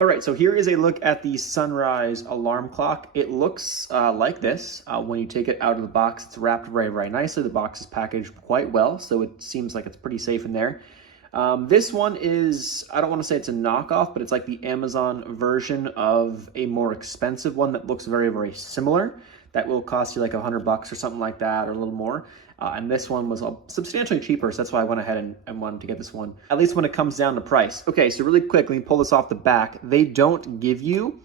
All right, so here is a look at the Sunrise alarm clock. It looks like this. When you take it out of the box, it's wrapped very, very nicely. The box is packaged quite well, so it seems like it's pretty safe in there. This one is, I don't want to say it's a knockoff, but it's like the Amazon version of a more expensive one that looks very, very similar. That will cost you like $100 or something like that, or a little more. And this one was substantially cheaper, so that's why I went ahead and wanted to get this one, at least when it comes down to price. Okay, so really quick, let me pull this off the back. They don't give you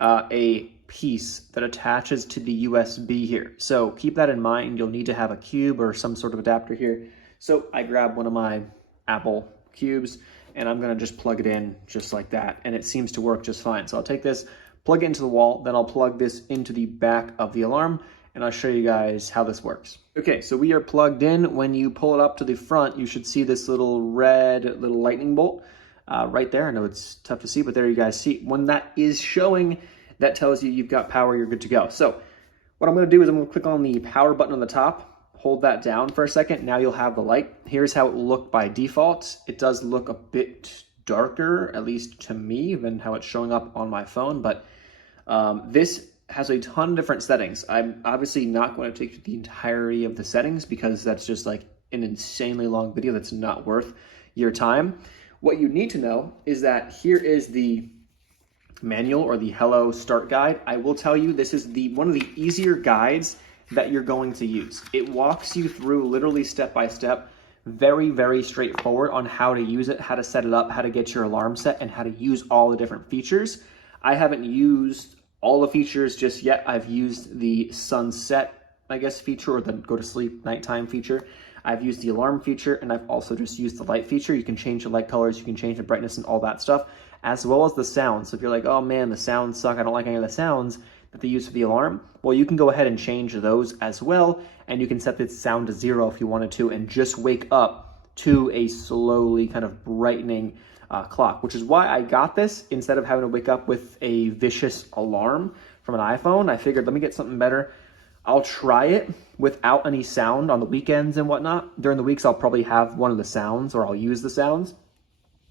a piece that attaches to the USB here. So keep that in mind. You'll need to have a cube or some sort of adapter here. So I grabbed one of my Apple cubes and I'm gonna just plug it in just like that. And it seems to work just fine. So I'll take this, plug it into the wall, then I'll plug this into the back of the alarm and I'll show you guys how this works. Okay, so we are plugged in. When you pull it up to the front, you should see this little red little lightning bolt right there. I know it's tough to see, but there you guys see. When that is showing, that tells you you've got power, you're good to go. So what I'm gonna do is I'm gonna click on the power button on the top, hold that down for a second. Now you'll have the light. Here's how it will look by default. It does look a bit darker, at least to me, than how it's showing up on my phone, but this has a ton of different settings. I'm obviously not going to take the entirety of the settings because that's just like an insanely long video that's not worth your time. What you need to know is that here is the manual or the Hello Start Guide. I will tell you this is one of the easier guides that you're going to use. It walks you through literally step by step, very, very straightforward on how to use it, how to set it up, how to get your alarm set, and how to use all the different features. I haven't used all the features just yet. I've used the sunset, I guess, feature, or the go to sleep nighttime feature. I've used the alarm feature, and I've also just used the light feature. You can change the light colors, you can change the brightness and all that stuff, as well as the sounds. So if you're like, oh man, the sounds suck, I don't like any of the sounds that they use for the alarm, well, you can go ahead and change those as well, and you can set the sound to 0 if you wanted to, and just wake up to a slowly kind of brightening clock, which is why I got this instead of having to wake up with a vicious alarm from an iPhone. I figured, let me get something better. I'll try it without any sound on the weekends and whatnot. During the weeks, I'll probably have one of the sounds, or I'll use the sounds.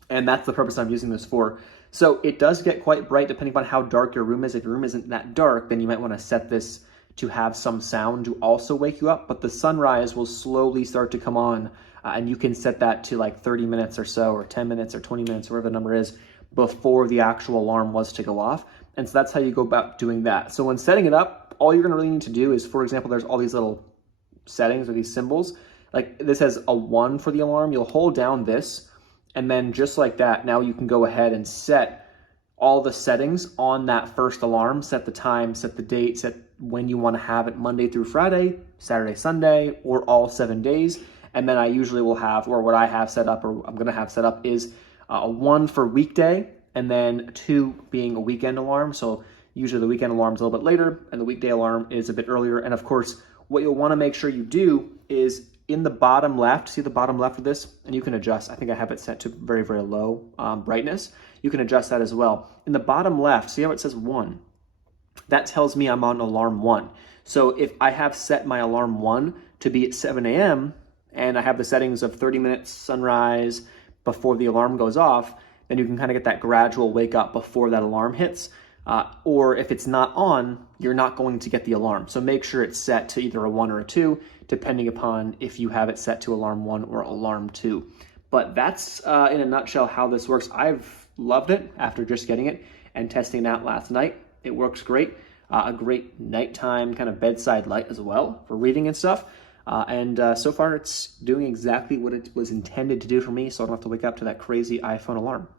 And that's the purpose I'm using this for. So it does get quite bright depending on how dark your room is. If your room isn't that dark, then you might want to set this to have some sound to also wake you up. But the sunrise will slowly start to come on, and you can set that to like 30 minutes or so, or 10 minutes or 20 minutes, whatever the number is, before the actual alarm was to go off. And so that's how you go about doing that. So when setting it up, all you're gonna really need to do is, for example, there's all these little settings or these symbols. Like this has a 1 for the alarm. You'll hold down this, and then just like that, now you can go ahead and set all the settings on that first alarm, set the time, set the date, set when you wanna have it, Monday through Friday, Saturday, Sunday, or all 7 days. And then I usually will have, or what I have set up, or I'm gonna have set up is a 1 for weekday, and then 2 being a weekend alarm. So usually the weekend alarm is a little bit later, and the weekday alarm is a bit earlier. And of course, what you'll wanna make sure you do is in the bottom left, see the bottom left of this? And you can adjust, I think I have it set to very, very low brightness. You can adjust that as well. In the bottom left, see how it says 1? That tells me I'm on alarm 1. So if I have set my alarm 1 to be at 7 a.m., and I have the settings of 30 minutes sunrise before the alarm goes off, then you can kind of get that gradual wake up before that alarm hits. Or if it's not on, you're not going to get the alarm. So make sure it's set to either a 1 or a 2, depending upon if you have it set to alarm 1 or alarm 2. But that's in a nutshell how this works. I've loved it after just getting it and testing it out last night. It works great. A great nighttime kind of bedside light as well for reading and stuff. So far it's doing exactly what it was intended to do for me, so I don't have to wake up to that crazy iPhone alarm.